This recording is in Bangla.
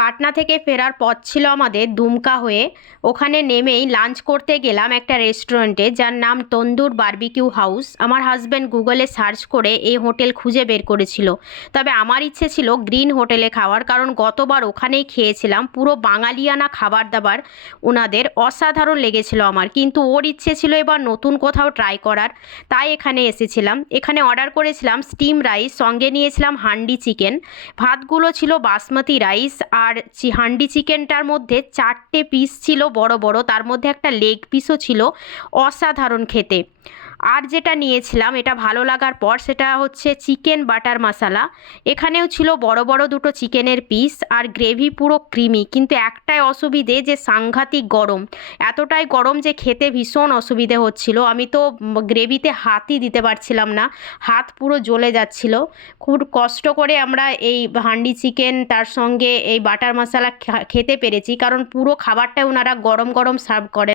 পাটনা থেকে ফেরার পথ ছিল আমাদের দুমকা হয়ে। ওখানে নেমেই লাঞ্চ করতে গেলাম একটা রেস্টুরেন্টে, যার নাম তন্দুর বারবিকিউ হাউস। আমার হাজব্যান্ড গুগলে সার্চ করে এই হোটেল খুঁজে বের করেছিল। তবে আমার ইচ্ছে ছিল গ্রিন হোটেলে খাওয়ার, কারণ গতবার ওখানেই খেয়েছিলাম। পুরো বাঙালিয়ানা খাবার দাবার ওনাদের অসাধারণ লেগেছিল আমার, কিন্তু ওর ইচ্ছে ছিল এবার নতুন কোথাও ট্রাই করার, তাই এখানে এসেছিলাম। এখানে অর্ডার করেছিলাম স্টিম রাইস, সঙ্গে নিয়েছিলাম হান্ডি চিকেন। ভাতগুলো ছিল বাসমতি রাইস, আর হান্ডি চিকেনটার মধ্যে 4টে পিস ছিল বড় বড়, তার মধ্যে একটা লেগ পিসও ছিল। অসাধারণ খেতে। আর যেটা নিয়েছিলাম এটা ভালো লাগার পর, সেটা হচ্ছে চিকেন বাটার মশলা। এখানেও ছিল বড় বড় দুটো চিকেনের পিস, আর গ্রেভি পুরো ক্রিমি, কিন্তু একটাই অসুবিধে যে সাংঘাতিক গরম। এতটাই গরম যে খেতে ভীষণ অসুবিধে হচ্ছিল। আমি তো গ্রেভিতে হাতই দিতে পারছিলাম না, হাত পুরো জ্বলে যাচ্ছিল। খুব কষ্ট করে আমরা এই হান্ডি চিকেন তার সঙ্গে এই বাটার মশলা খেতে পেরেছি, কারণ পুরো খাবারটাই ওনারা গরম গরম সার্ভ করেন।